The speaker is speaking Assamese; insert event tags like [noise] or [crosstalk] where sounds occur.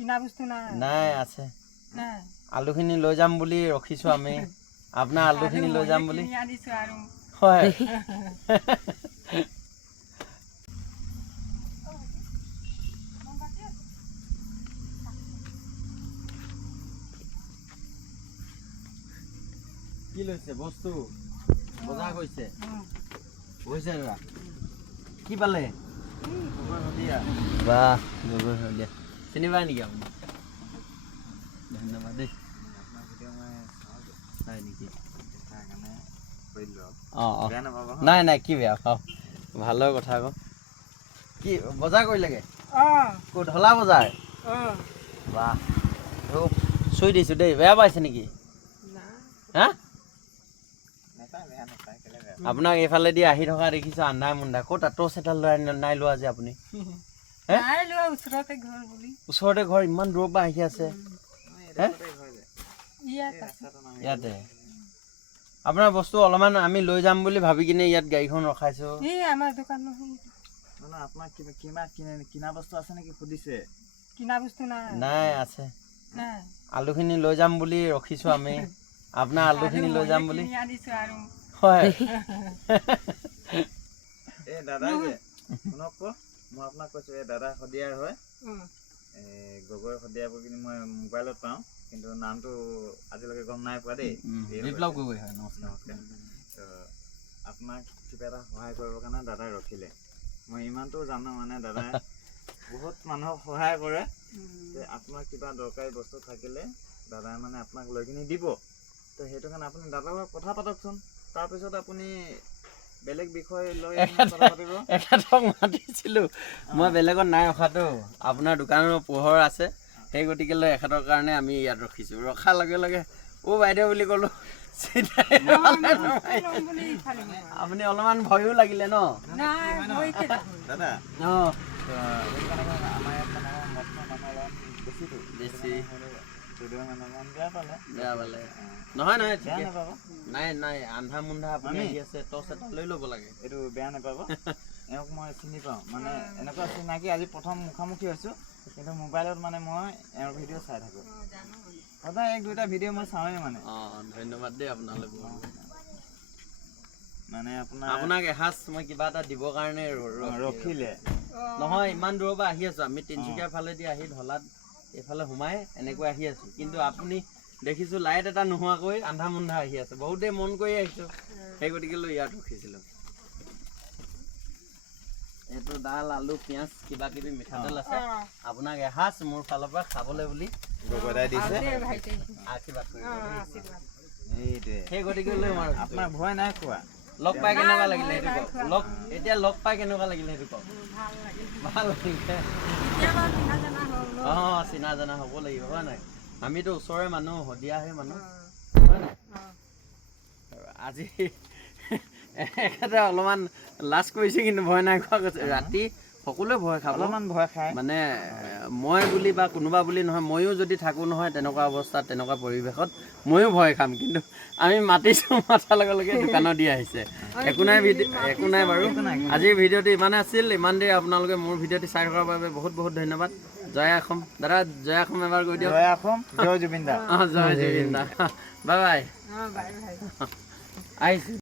কিনা বস্তু নাই। নাই আছে। আলুখিনি লৈ যাম বুলি ৰখিছোঁ আমি। আপোনাৰ আলুখিনি লৈ যাম বুলি। হয়। কি লৈছে বস্তু? বজাৰ কৰিছে? হৈছে কি পালে? বাহ গগৈ চিনি পায় নেকি আপুনি ধন্যবাদ দেই হয় নেকি অঁ অঁ নাই নাই কি বেয়া পাওঁ ভালৰ কথা আকৌ কি বজাৰ কৰিলেগে ক'ত ঢলা বজাৰ অ বাহ চুই দিছোঁ দেই বেয়া পাইছে নেকি হা আপোনাক এইফালেদি আহি থকা দেখিছোঁ আন্ধা মুন্ধা ক'ত টচ এডাল লৈ নাই লোৱা যে আপুনি ওচৰতে ঘৰ ইমান দূৰৰ পৰা আহি আছে। ইয়াত। আপোনাৰ বস্তু অলপমান আমি লৈ যাম বুলি ভাবি কিনে ইয়াত গাড়ীখন ৰখাইছোঁ। আমাৰ দোকান নহয়। আপোনাক কিবা কিনা বস্তু আছে নেকি সুধিছে? কিনা বস্তু নাই। নাই আছে। আলুখিনি লৈ যাম বুলি ৰখিছোঁ আমি। আপোনাৰ আলুখিনি লৈ যাম বুলি। হয়। এই দাদা শুনক মই আপোনাক কৈছোঁ এই দাদা শদিয়াৰ হয়। গগৈ শদিয়া বুলি মই মোবাইলত পাওঁ কিন্তু নামটো আজিলৈকে গম নাই পোৱা দেই। বিপ্লৱ গগৈ হয়। নমস্কাৰ। নমস্কাৰ। তো আপোনাক কিবা এটা সহায় কৰিবৰ কাৰণে দাদাই ৰখিলে। মই ইমানটো জানো মানে দাদাই বহুত মানুহক সহায় কৰে। যে আপোনাৰ কিবা দৰকাৰী বস্তু থাকিলে দাদাই মানে আপোনাক লৈ কিনি দিব। তো সেইটো কাৰণে আপুনি দাদাৰ লগত কথা পাতকচোন। তাৰপিছত আপুনি বেলেগ বিষয় লৈ এখেতক মাতিছিলোঁ। মই বেলেগত নাই ৰখাতো আপোনাৰ দোকানৰ পোহৰ আছে। সেই গতিকেলৈ এখেতৰ কাৰণে আমি ইয়াত ৰখিছোঁ। ৰখাৰ লগে লগে অ' বাইদেউ বুলি ক'লোঁ। আপুনি অলপমান ভয়ো লাগিলে ন? বেছি। যদিও মানে অলপমান বেয়া পালে। বেয়া পালে। নহয় নহয় বেয়া ঠিকে। নাপাব। নাই নাই আন্ধা মুন্ধা আপুনি আমি? আহি আছে টচ এটা লৈ ল'ব লাগে। এইটো বেয়া নাপাব। [laughs] এওঁক মই চিনি পাওঁ। মানে এনেকুৱা চিনাকি আজি প্ৰথম মুখামুখি হৈছোঁ। কিন্তু মোবাইলত মানে মই এওঁৰ ভিডিঅ' চাই থাকোঁ। সদায় এক দুটা ভিডিঅ' মই চাওঁৱেই মানে। অঁ ধন্যবাদ দেই আপোনালৈ বহুত। মানে আপোনাৰ আপোনাক এসাঁজ মই কিবা এটা দিবৰ কাৰণে ৰখিলে। নহয় ইমান দূৰৰ পৰা আহি আছো। আমি তিনিচুকীয়া ফালেদি আহি ঢলাত এইফালে সোমাই এনেকৈ আহি আছো। কিন্তু আপুনি দেখিছো লাইট এটা নোহোৱাকৈ আন্ধা মুন্ধা আহি আছে। বহুতেই মন কৰি আহিছো। সেই গতিকে লৈ ইয়াত ৰখিছিলো। এইটো দাল আলু পিঁয়াজ কিবা কিবি মিঠাতেল আছে। আপোনাক এসাঁজ মোৰ ফালৰ পৰা খাবলৈ বুলি দিছে। আশীৰ্বাদ সেই গতিকে লৈ আপোনাৰ ভয় নাই খোৱা। লগ পাই কেনেকুৱা লাগিলে সেইটো কওক। লগ এতিয়া লগ পাই কেনেকুৱা লাগিলে সেইটো কওক। ভাল লাগিল অঁ চিনা জনা হ'ব লাগিব হয় নাই? আমিতো ওচৰৰে মানুহ শদিয়াহে মানুহ। হয় নাই। আজি এখেতে অলপমান লাজ কৰিছে কিন্তু ভয় নাই খোৱা কৈছে। ৰাতি সকলোৱে ভয় খাব। অলপমান ভয় খায়। মানে মই বুলি বা কোনোবা বুলি নহয় ময়ো যদি থাকোঁ নহয় তেনেকুৱা অৱস্থাত তেনেকুৱা পৰিৱেশত ময়ো ভয় খাম। কিন্তু আমি মাতিছোঁ [laughs] মাতাৰ লগে লগে দোকানত দি আহিছে। একো নাই একো নাই বাৰু। আজিৰ ভিডিঅ'টো ইমানে আছিল ইমান দেৰি আপোনালোকে মোৰ ভিডিঅ'টো চাই থকাৰ বাবে বহুত বহুত ধন্যবাদ। জয় অসম দাদা জয় অসম এবাৰ কৈ দিয়ক। জয় অসম জয় জুবিন দা। অঁ জয় জুবিন দা। Bye bye. আহিছোঁ।